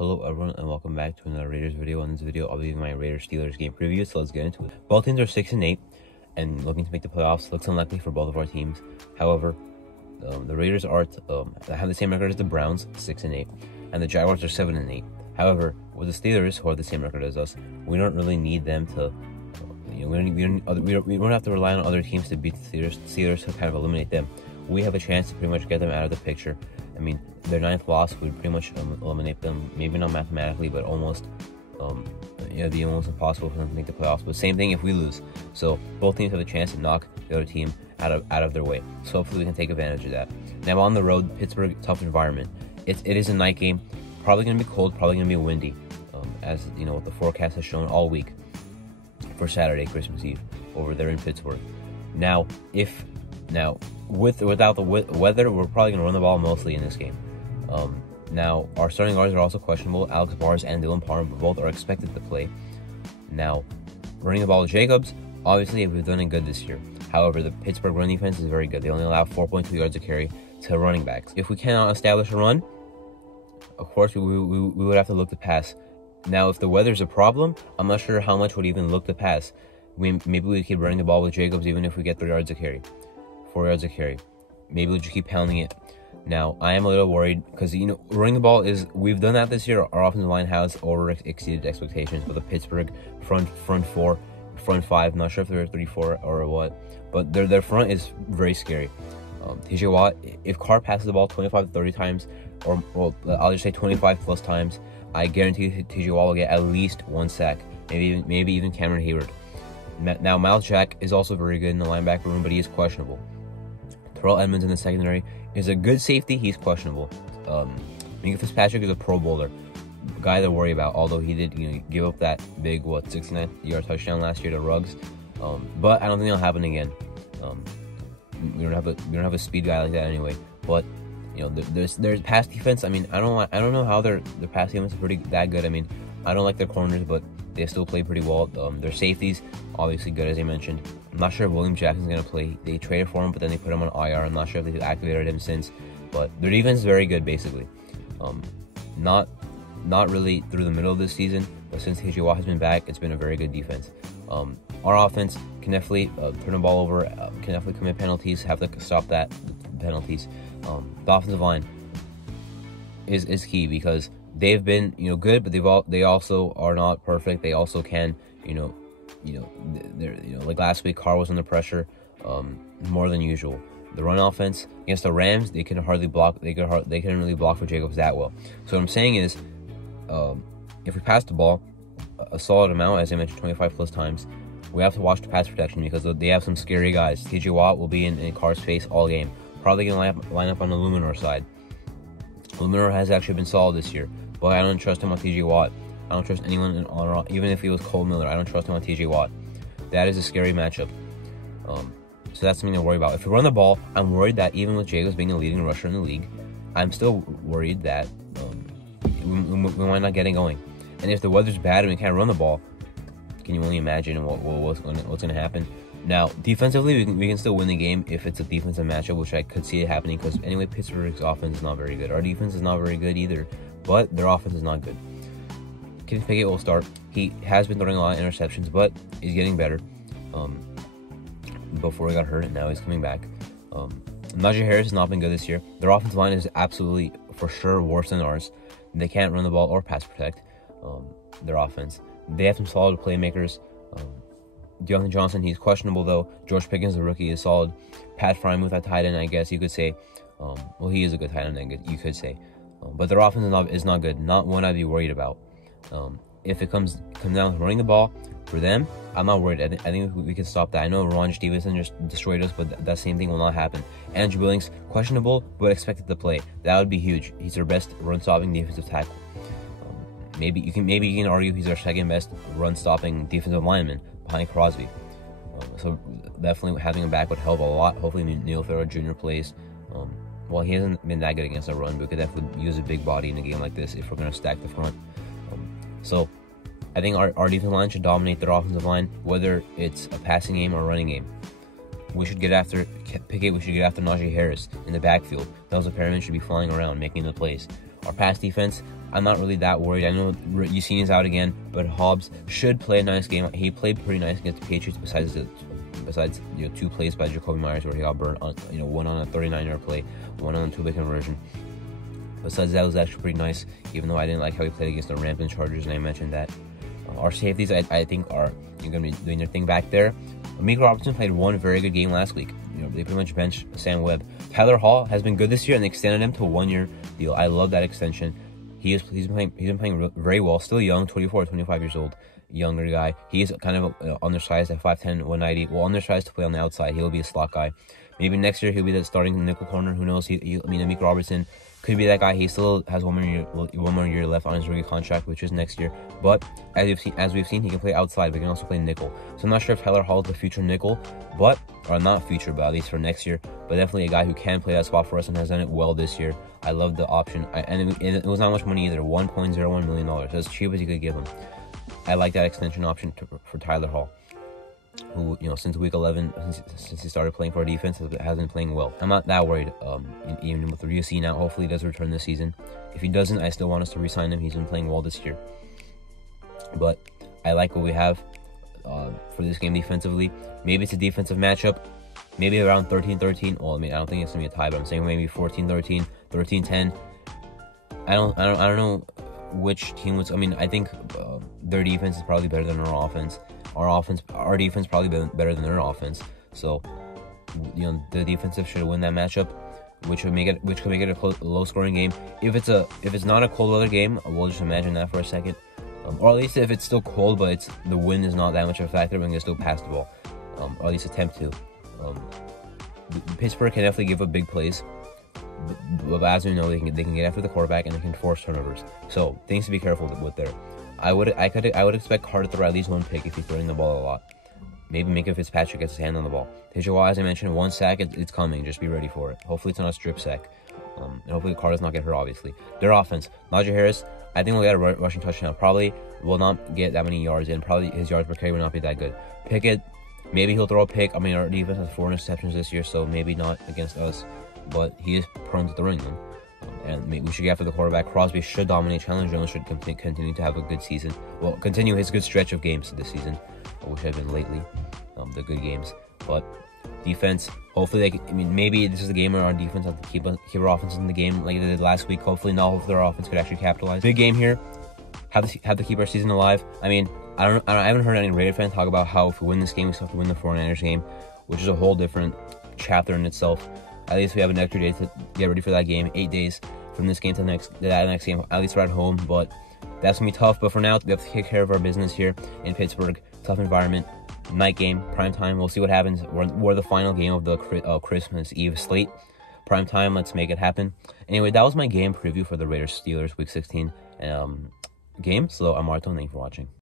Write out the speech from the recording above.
Hello everyone and welcome back to another Raiders video. In this video, I'll be giving my Raiders-Steelers game preview, so let's get into it. Both teams are 6-8 and looking to make the playoffs. Looks unlikely for both of our teams. However, the Raiders have the same record as the Browns, 6-8, and the Jaguars are 7-8. However, with the Steelers, who are the same record as us, we don't really need them to. We don't have to rely on other teams to beat the Steelers to kind of eliminate them. We have a chance to pretty much get them out of the picture. I mean, their 9th loss would pretty much eliminate them. Maybe not mathematically, but almost. It'd be almost impossible for them to make the playoffs. But same thing if we lose. So both teams have a chance to knock the other team out of their way. So hopefully we can take advantage of that. Now on the road, Pittsburgh, tough environment. It is a night game. Probably going to be cold. Probably going to be windy, as you know what the forecast has shown all week for Saturday, Christmas Eve, over there in Pittsburgh. Now, without the weather, we're probably going to run the ball mostly in this game. Now, our starting guards are also questionable. Alex Bars and Dylan Parham both are expected to play. Now, running the ball with Jacobs, obviously we've done it good this year. However, the Pittsburgh run defense is very good. They only allow 4.2 yards a carry to running backs. If we cannot establish a run, of course, we would have to look to pass. Now, if the weather's a problem, I'm not sure how much would even look to pass. Maybe we keep running the ball with Jacobs even if we get 4 yards a carry. Maybe we'll just keep pounding it. Now, I am a little worried because, running the ball we've done that this year. Our offensive line has exceeded expectations with the Pittsburgh front four, front five. Not sure if they're 3-4 or what, but their front is very scary. TJ Watt, if Carr passes the ball 25 to 30 times, I'll just say 25 plus times, I guarantee TJ Watt will get at least 1 sack, maybe even Cameron Hayward. Now, Miles Jack is also very good in the linebacker room, but he is questionable. Terrell Edmunds in the secondary is a good safety. He's questionable. Minkah Fitzpatrick is a Pro Bowler, guy to worry about. Although he did, give up that big 69-yard touchdown last year to Ruggs, but I don't think it'll happen again. We don't have a speed guy like that anyway. But there's pass defense. I mean, I don't know how their pass defense is that good. I mean, I don't like their corners, but they still play pretty well. Their safeties, obviously good, as I mentioned. I'm not sure if William Jackson's going to play. They traded for him, but then they put him on IR. I'm not sure if they've activated him since. But their defense is very good, basically. Not really through the middle of this season, but since TJ Watt has been back, it's been a very good defense. Our offense can definitely turn the ball over, can definitely commit penalties, have to stop that penalties. The offensive line is key because they've been good, but they also are not perfect. They also can like last week, Carr was under pressure more than usual. The run offense against the Rams, they couldn't really block for Jacobs that well. So what I'm saying is, if we pass the ball a solid amount, as I mentioned, 25 plus times, we have to watch the pass protection because they have some scary guys. TJ Watt will be in Carr's face all game. Probably going to line up on the Luminor side. Luminor has actually been solid this year, but I don't trust him on TJ Watt. I don't trust anyone even if he was Cole Miller. I don't trust him on TJ Watt. That is a scary matchup. So that's something to worry about. If we run the ball, I'm worried that even with Jacobs being the leading rusher in the league, I'm still worried that we might not get it going. And if the weather's bad and we can't run the ball, can you only imagine what's going to happen? Now, defensively, we can still win the game if it's a defensive matchup, which I could see it happening because anyway, Pittsburgh's offense is not very good. Our defense is not very good either, but their offense is not good. Kenny Pickett will start. He has been throwing a lot of interceptions, but he's getting better. Before he got hurt, and now he's coming back. Najee Harris has not been good this year. Their offensive line is absolutely, for sure, worse than ours. They can't run the ball or pass protect. Their offense. They have some solid playmakers. Deontay Johnson, he's questionable though. George Pickens, the rookie, is solid. Pat Frymuth at tight end, I guess you could say. He is a good tight end, you could say. But their offense is not good. Not one I'd be worried about. If it comes down to running the ball, for them, I'm not worried. I think we can stop that. I know Ron Stevenson just destroyed us, but that same thing will not happen. Andrew Billings, questionable, but expected to play. That would be huge. He's our best run-stopping defensive tackle. Maybe you can argue he's our second best run-stopping defensive lineman behind Crosby. So definitely having him back would help a lot. Hopefully Neil Farrell Jr. plays. Well, he hasn't been that good against the run, but we could definitely use a big body in a game like this if we're going to stack the front. So I think our defensive line should dominate their offensive line, whether it's a passing game or a running game. We should get after Pickett. We should get after Najee Harris in the backfield. Those pairmen should be flying around, making the plays. Our pass defense, I'm not really that worried. I know Yassin out again, but Hobbs should play a nice game. He played pretty nice against the Patriots besides 2 plays by Jakobi Meyers where he got burned on, one on a 39-yard play, one on a 2-bit conversion. Besides that, was actually pretty nice, even though I didn't like how he played against the rampant Chargers, and I mentioned that. Our safeties, I think, are going to be doing their thing back there. Amika Robertson played one very good game last week. They pretty much benched Sam Webb. Tyler Hall has been good this year, and they extended him to a 1-year deal. I love that extension. He's been playing very well. Still young, 24, 25 years old, younger guy. He is kind of undersized at 5'10", 190. Well, undersized to play on the outside. He'll be a slot guy. Maybe next year he'll be the starting nickel corner. Who knows? Amika Robertson could be that guy. He still has one more year left on his rookie contract, which is next year. But as we've seen, he can play outside, but he can also play nickel. So I'm not sure if Tyler Hall is the future nickel, or not future, but at least for next year. But definitely a guy who can play that spot for us and has done it well this year. I love the option, and it was not much money either. $1.01 million, as cheap as you could give him. I like that extension option for Tyler Hall, who since week 11, since he started playing for our defense, has been playing well. I'm not that worried. Even with Yassin out, hopefully he does return this season. If he doesn't, I still want us to re-sign him. He's been playing well this year. But I like what we have for this game defensively. Maybe it's a defensive matchup. Maybe around 13-13. Well, I don't think it's gonna be a tie, but I'm saying maybe 14-13, 13-10. I don't know which team was. I think their defense is probably better than our offense. Our defense probably better than their offense. So, the defensive should win that matchup, which could make it a low-scoring game. If it's not a cold weather game, we'll just imagine that for a second. Or at least if it's still cold, but the wind is not that much of a factor, we can still pass the ball, or at least attempt to. Pittsburgh can definitely give up big plays, but as we know, they can get after the quarterback and they can force turnovers. So things to be careful with there. I would expect Carr to throw at least one pick if he's throwing the ball a lot. Maybe Minkah Fitzpatrick gets his hand on the ball. Tajawa, as I mentioned, 1 sack, it's coming. Just be ready for it. Hopefully it's not a strip sack. And hopefully Carr does not get hurt, obviously. Their offense, Najee Harris, I think we'll get a rushing touchdown. Probably will not get that many yards in. Probably his yards per carry will not be that good. Pickett, maybe he'll throw a pick. Our defense has 4 interceptions this year, so maybe not against us. But he is prone to throwing them. And maybe we should get after the quarterback. Crosby should dominate. Chandler Jones should continue to have a good season. Well, continue his good stretch of games this season, which have been lately. The good games. But defense, hopefully maybe this is the game where our defense has to keep our offense in the game like they did last week. Hopefully not. Hopefully our offense could actually capitalize. Big game here. Have to keep our season alive. I haven't heard any Raider fans talk about how if we win this game, we still have to win the 49ers game, which is a whole different chapter in itself. At least we have an extra day to get ready for that game. 8 days from this game to that next game. At least we're at home, but that's gonna be tough. But for now, we have to take care of our business here in Pittsburgh. Tough environment. Night game, prime time. We'll see what happens. We're the final game of the Christmas Eve slate. Prime time. Let's make it happen. Anyway, that was my game preview for the Raiders Steelers Week 16 game. So I'm Marto. Thank you for watching.